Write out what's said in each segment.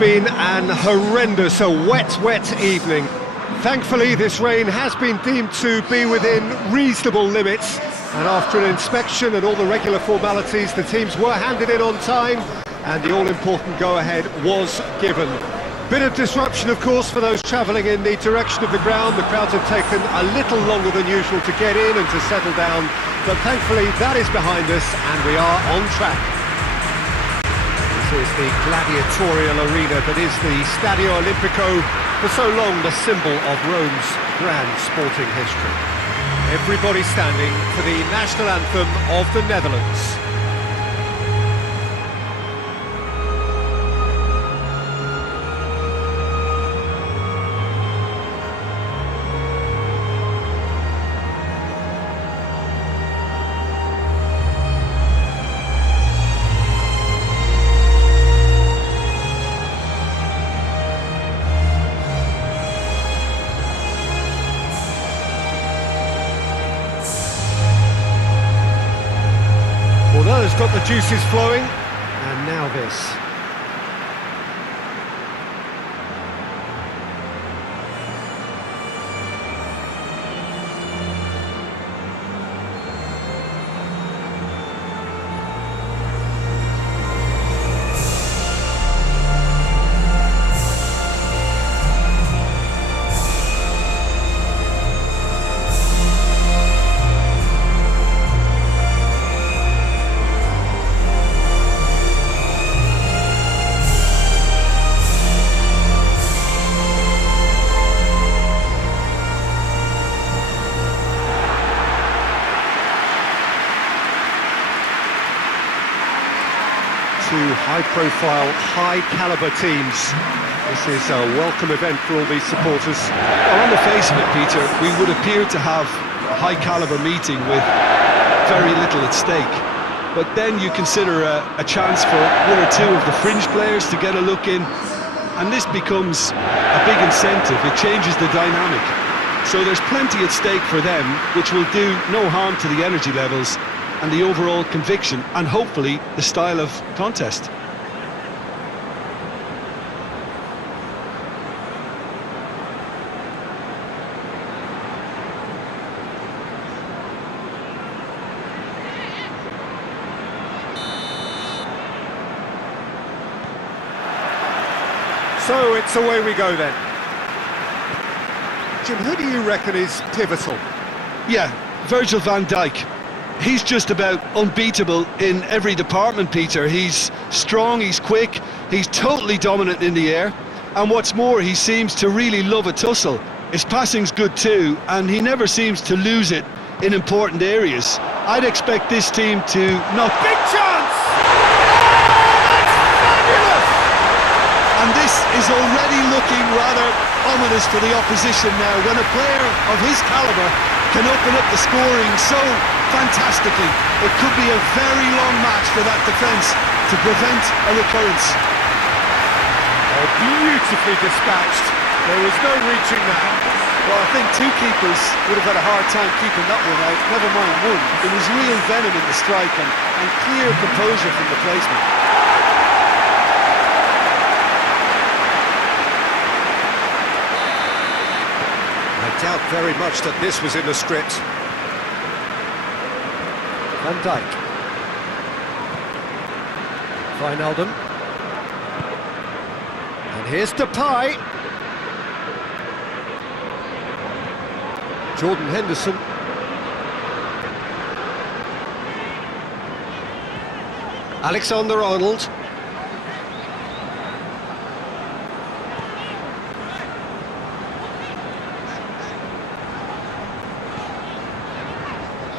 Been an horrendous, a wet evening. Thankfully, this rain has been deemed to be within reasonable limits, and after an inspection and all the regular formalities, the teams were handed in on time, and the all-important go-ahead was given. Bit of disruption, of course, for those travelling in the direction of the ground. The crowds have taken a little longer than usual to get in and to settle down, but thankfully that is behind us, and we are on track. This is the gladiatorial arena that is the Stadio Olimpico, for so long the symbol of Rome's grand sporting history. Everybody standing for the national anthem of the Netherlands. Well, that has got the juices flowing, and now this. Two high-profile, high-caliber teams. This is a welcome event for all these supporters. Well, on the face of it, Peter, we would appear to have a high-caliber meeting with very little at stake. But then you consider a chance for one or two of the fringe players to get a look in, and this becomes a big incentive. It changes the dynamic. So there's plenty at stake for them, which will do no harm to the energy levels and the overall conviction, and hopefully the style of contest. So it's away we go then. Jim, who do you reckon is pivotal? Yeah, Virgil van Dijk. He's just about unbeatable in every department, Peter. He's strong, he's quick, he's totally dominant in the air, and what's more, he seems to really love a tussle. His passing's good too, and he never seems to lose it in important areas. I'd expect this team to not... Big chance! Oh, that's fabulous! And this is already looking rather ominous for the opposition now, when a player of his calibre can open up the scoring so fantastically. It could be a very long match for that defence to prevent a recurrence. Oh, beautifully dispatched. There was no reaching that. Well, I think two keepers would have had a hard time keeping that one out, never mind one. There was real venom in the strike and clear composure from the placement. I doubt very much that this was in the script. Van Dijk. Wijnaldum. And here's Depay. Jordan Henderson. Alexander-Arnold.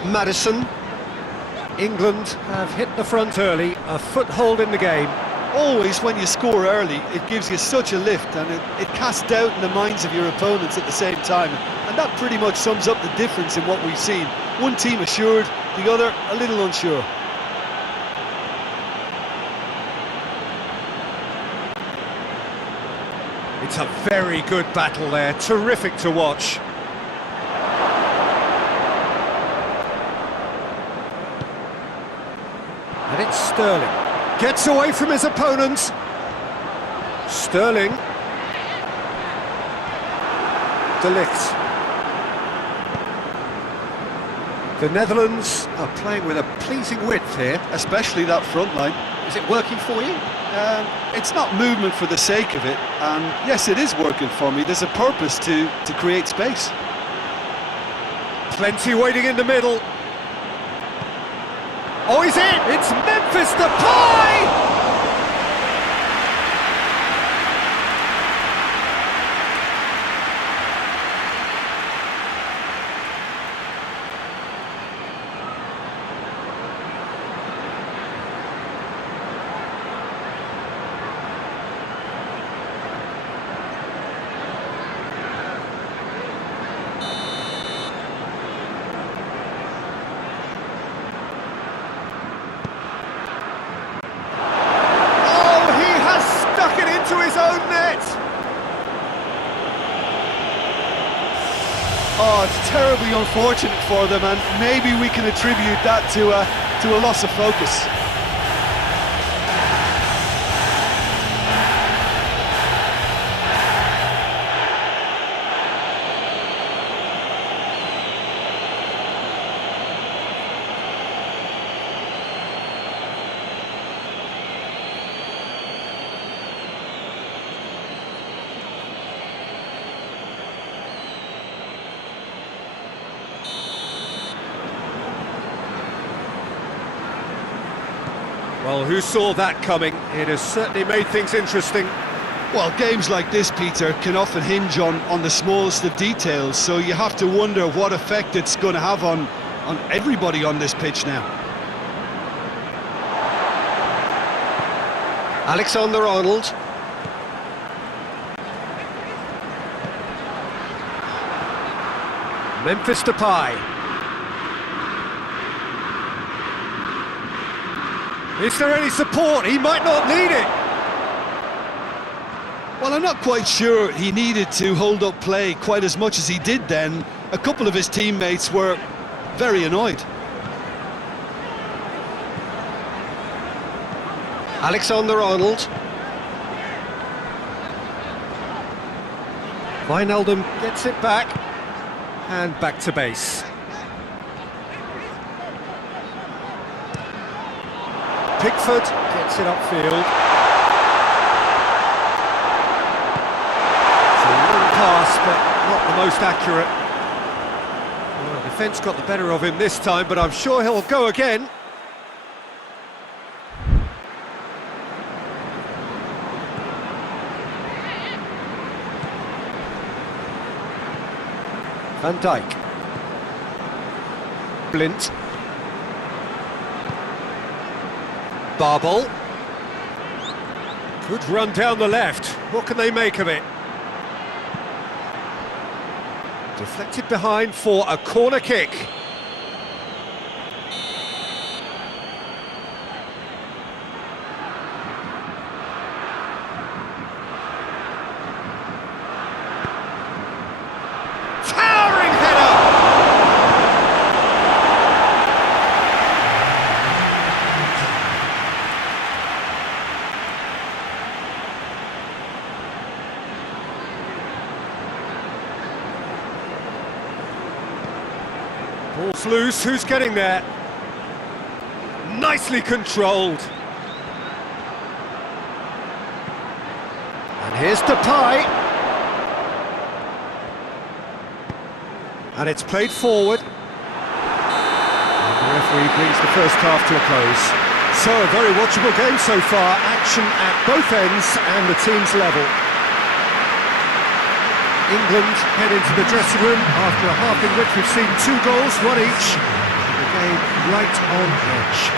Maddison. England have hit the front early, a foothold in the game. Always when you score early, it gives you such a lift, and it casts doubt in the minds of your opponents at the same time. And that pretty much sums up the difference in what we've seen. One team assured, the other a little unsure. It's a very good battle there, terrific to watch. And it's Sterling. Gets away from his opponent. Sterling. De Ligt. The Netherlands are playing with a pleasing width here. Especially that front line. Is it working for you? It's not movement for the sake of it, and yes, it is working for me. There's a purpose to create space. Plenty waiting in the middle. Oh, he's in! It's Memphis Depay! To his own net! Oh, it's terribly unfortunate for them, and maybe we can attribute that to a loss of focus. Well, who saw that coming? It has certainly made things interesting. Well, games like this, Peter, can often hinge on the smallest of details, so you have to wonder what effect it's going to have on everybody on this pitch now. Alexander-Arnold. Memphis Depay. Is there any support? He might not need it. Well, I'm not quite sure he needed to hold up play quite as much as he did then. A couple of his teammates were very annoyed. Alexander-Arnold. Wijnaldum gets it back. And back to base. Pickford gets it upfield. It's a long pass, but not the most accurate. Well, the defence got the better of him this time, but I'm sure he'll go again. Van Dijk. Blint. Barbel. Good run down the left. What can they make of it? Deflected behind for a corner kick. Towering header! Ball's loose, who's getting there? Nicely controlled. And here's Depay. And it's played forward. And the referee brings the first half to a close. So, a very watchable game so far. Action at both ends and the team's level. England head into the dressing room after a half in which we've seen 2 goals, one each. The game right on edge.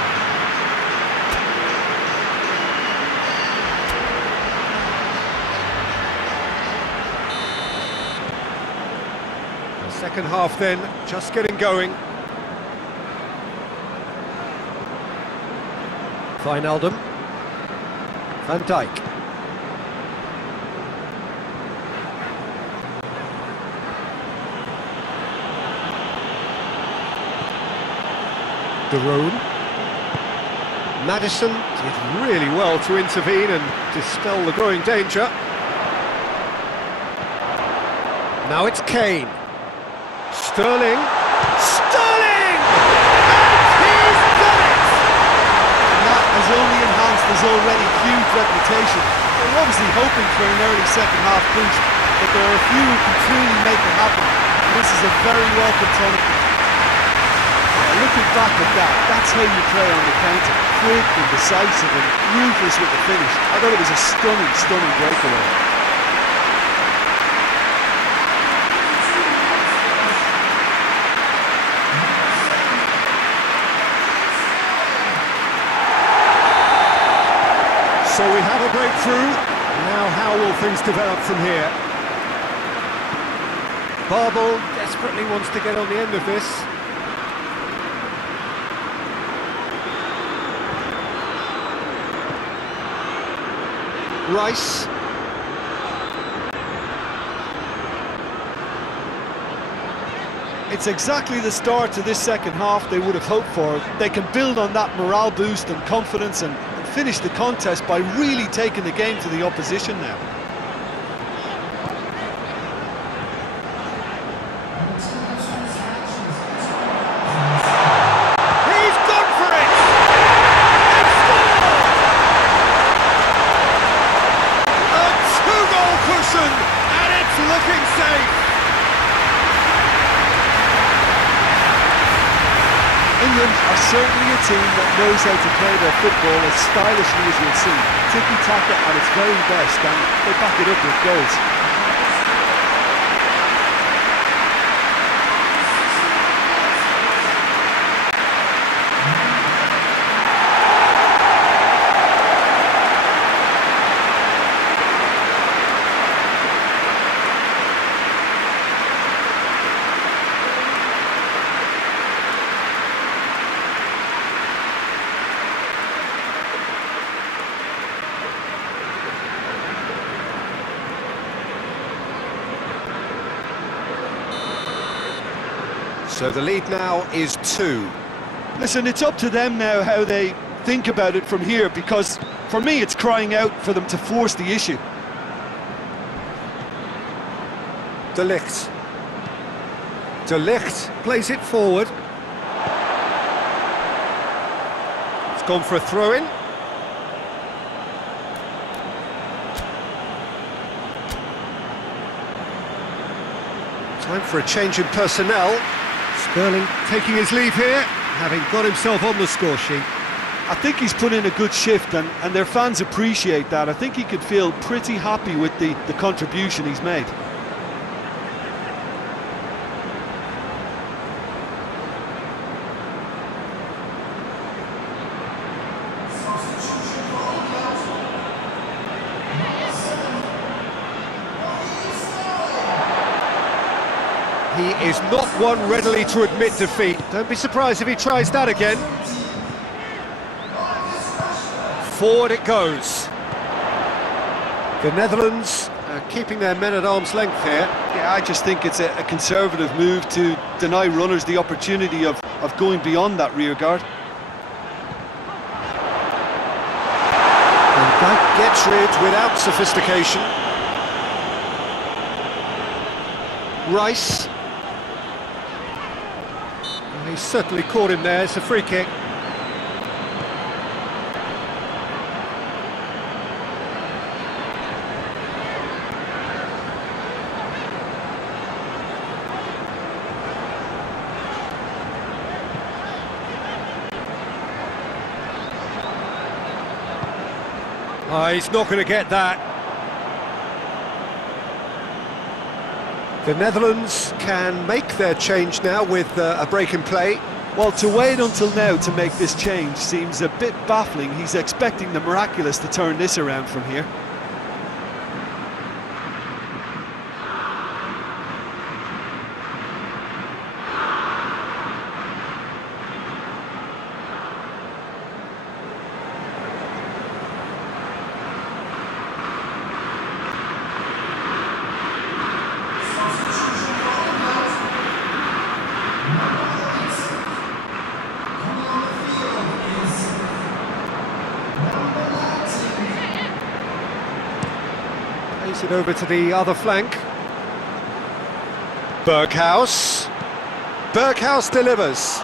The second half then, just getting going. Wijnaldum. Van Dijk. De Roon. Maddison did really well to intervene and dispel the growing danger. Now it's Kane. Sterling. Sterling! And he's done it! And that has only enhanced his already huge reputation. They're obviously hoping for an early second-half boost, but there are a few who can truly make it happen. This is a very welcome tournament. Looking back at that, that's how you play on the counter. Quick and decisive and ruthless with the finish. I thought it was a stunning, stunning breakaway. So we have a breakthrough. Now how will things develop from here? Barble desperately wants to get on the end of this. Rice. It's exactly the start to this second half they would have hoped for. They can build on that morale boost and confidence and finish the contest by really taking the game to the opposition now. He's gone for it! It's scored! A two-goal cushion, and it's looking safe. England are certainly a team that knows how to play their football as stylishly as you'll see. Tiki-taka at its very best, and they back it up with goals. So the lead now is 2. Listen, it's up to them now how they think about it from here, because for me it's crying out for them to force the issue. De Ligt. De Ligt plays it forward. It's gone for a throw-in. Time for a change in personnel. Sterling taking his leave here, having got himself on the score sheet. I think he's put in a good shift, and their fans appreciate that. I think he could feel pretty happy with the contribution he's made. He is not one readily to admit defeat. Don't be surprised if he tries that again. Forward it goes. The Netherlands are keeping their men at arm's length here. Yeah, I just think it's a conservative move to deny runners the opportunity of going beyond that rear guard. And that gets rid without sophistication. Rice. He certainly caught him there. It's a free kick. He's not going to get that. The Netherlands can make their change now with a break in play. Well, to wait until now to make this change seems a bit baffling. He's expecting the miraculous to turn this around from here. Plays it over to the other flank. Berghaus. Berghaus delivers.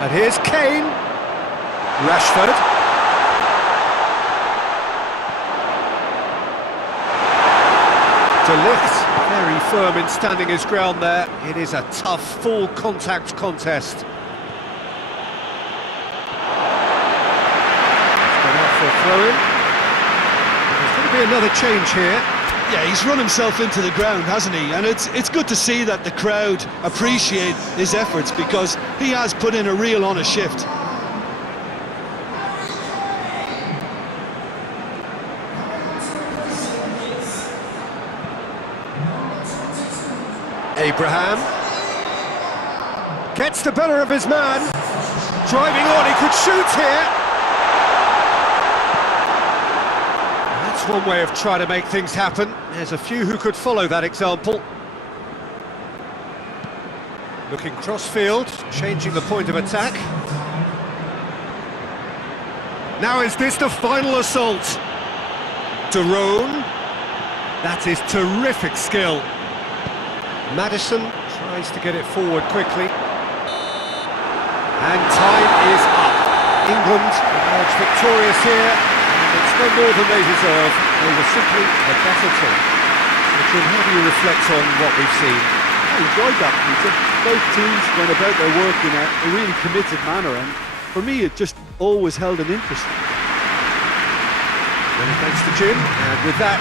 And here's Kane. Rashford. De Ligt, very firm in standing his ground there. It is a tough, full contact contest. Gone out for a throw-in. There's going to be another change here. Yeah, he's run himself into the ground, hasn't he? And it's good to see that the crowd appreciate his efforts, because he has put in a real honest shift. Abraham gets the better of his man. Driving on, he could shoot here. That's one way of trying to make things happen. There's a few who could follow that example. Looking cross-field, changing the point of attack. Now is this the final assault? De Roon. That is terrific skill. Madison tries to get it forward quickly. And time is up. England emerge victorious here, and it's no more than they deserve. They were simply the better team. So, Jim, how do you reflect on what we've seen? I enjoyed that, Peter. Both teams went about their work in a really committed manner, and for me it just always held an interest. Many thanks to Jim, and with that...